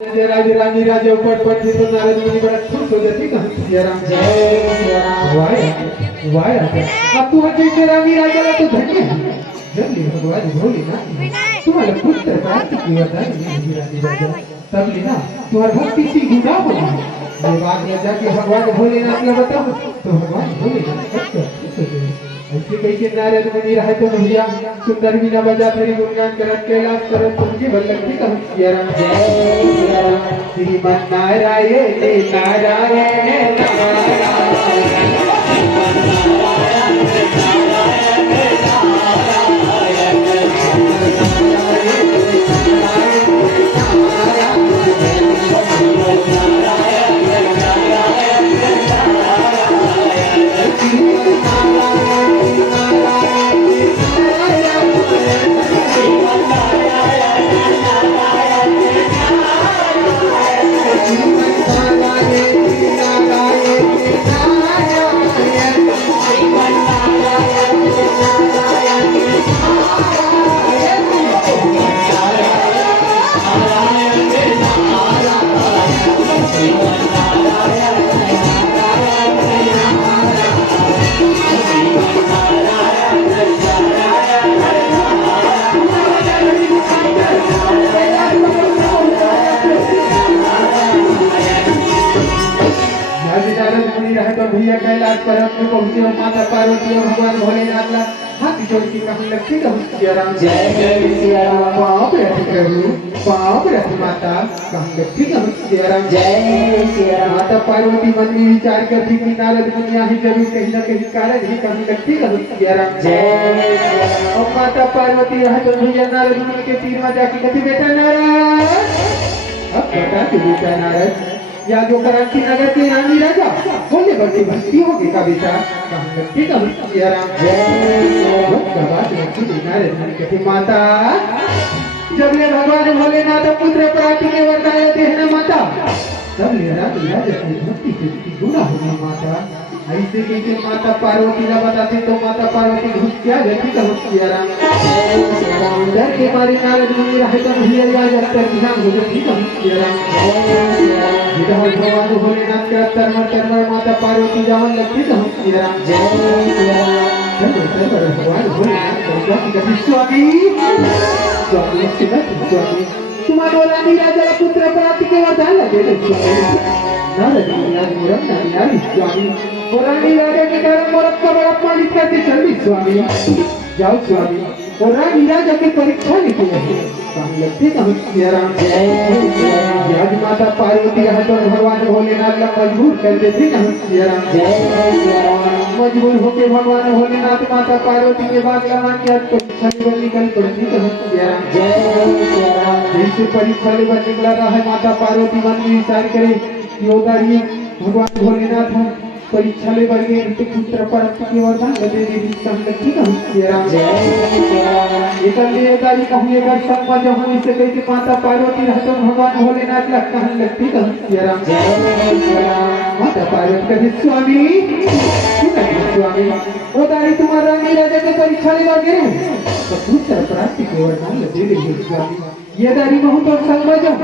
राजे रानी राजा ऊपर पटरी तो नारद मुनि बड़ा खुश हो जाते कहा सिया राम जय वाह वाह अब तू हजे के रानी राजा तो धन्य है जल्दी भगवान भोले ना तुम्हारा पुत्र प्राप्त किया था रानी राजा तब लेना तुम्हारा भक्ति सी गुना हो ये बात ले जाके भगवान भोलेनाथ ने बताओ तो भगवान भोलेनाथ ऐसे कैसे नारद मुनि रहे तो भैया सुंदर वीणा बजा तेरी गुणगान करत कैलाश करत तुमकी बल्लभ कहूं सिया राम जय श्रीमन नारायण नारायण भैया कैलाश पर्वत में पहुंचे और माता पार्वती और भगवान भोलेनाथ ला हाथ जोड़ के कहने लगे कहूं सिया राम जय सिया राम पाप रथ माता कहने लगे कहूं सिया राम जय सिया राम माता पार्वती मन में विचार करती कि नारद मुनि ही जरूर कहीं न कहीं कारण ही कहने लगे कहूं सिया राम जय और माता पार्वती रहे तो भैया नारद मुनि के तीर में जाके कहती बेटा नारद अब बता तू बेटा नारद या जो कराची नगर के रानी राजा बोले बड़ी भक्ति होगी का बेटा ठीक है सिया राम जय माता जब ले भगवान भोलेनाथ पुत्र प्राप्ति के वरदान देते हैं ना माता तब ले राजा भक्ति से गुना होगी माता ऐसे कैसे माता पार्वती ला बताते तो माता पार्वती घुस क्या गति का सिया राम डर के मारे नारद मुनि रहे तो भैया राजा कर ध्यान हो गई ठीक है सिया राम भगवान भोलेनाथ के तरमर माता पार्वती जावन लगती तो सिया राम जय भगवान भोलेनाथ स्वामी तुम्हारा रानी राजा पुत्र प्राप्ति के वरदान लगे नारद मुनि स्वामी और रानी राजा के कारण मोरत का बड़ा अपमानित करते चल स्वामी जाओ स्वामी और रानी राजा की परीक्षा लिखी है लगते सिया राम जय आज माता पार्वती रहा तो भगवान भोलेनाथ ला मजबूर कर देते सिया राम जय मजबूर होके भगवान भोलेनाथ माता पार्वती के बाद ला मान के परीक्षा लेकर निकल पड़ती सिया राम जय जैसे परीक्षा लेकर निकला रहा है माता पार्वती मन में विचार करे योदारी भगवान भोलेनाथ परीक्षा ले बढ़ गए इनके पुत्र प्राप्ति की वरदान बदे देवी संगति का सिया राम जय इतने योदारी कहने का संपा जब हम इसे कहते माता पार्वती रहते भगवान भोलेनाथ ला कहने लगती का सिया राम जय माता पार्वती कहे स्वामी योदारी तुम्हारा रानी राजा के परीक्षा ले बढ़ गए तो पुत्र प्राप्ति की वरदान बदे देवी स्वामी ये दारी बहुत और संगजम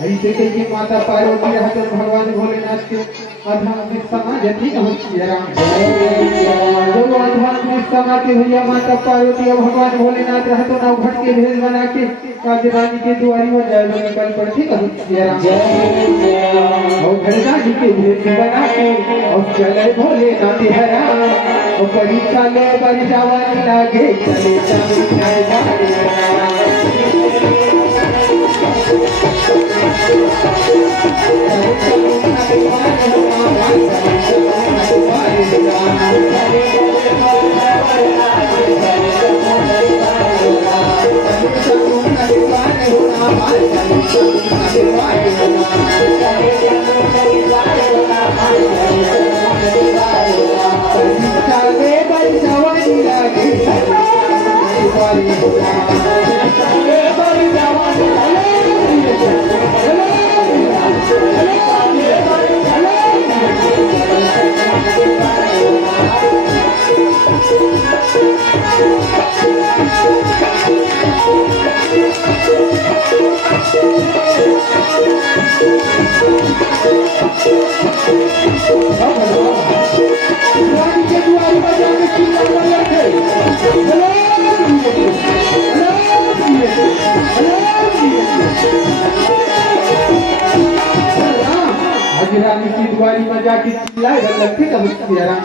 ऐसे कहीं माता पार्वती रहते भगवान भोलेनाथ के आध्यात्मिक समाज थी सिया राम जब आध्यात्मिक समाज के भैया माता पार्वती और भगवान भोलेनाथ रहते ना घट के भेज बना के आज रानी के दुआरी में जाए निकल पड़ती सिया राम और घरदानी के भेज बना के और चले भोलेनाथ हरा और परीक्षा ले बर जावानी लागे चले चले Lagi rami si dua lima jaki cilai dan lagi kamu sekarang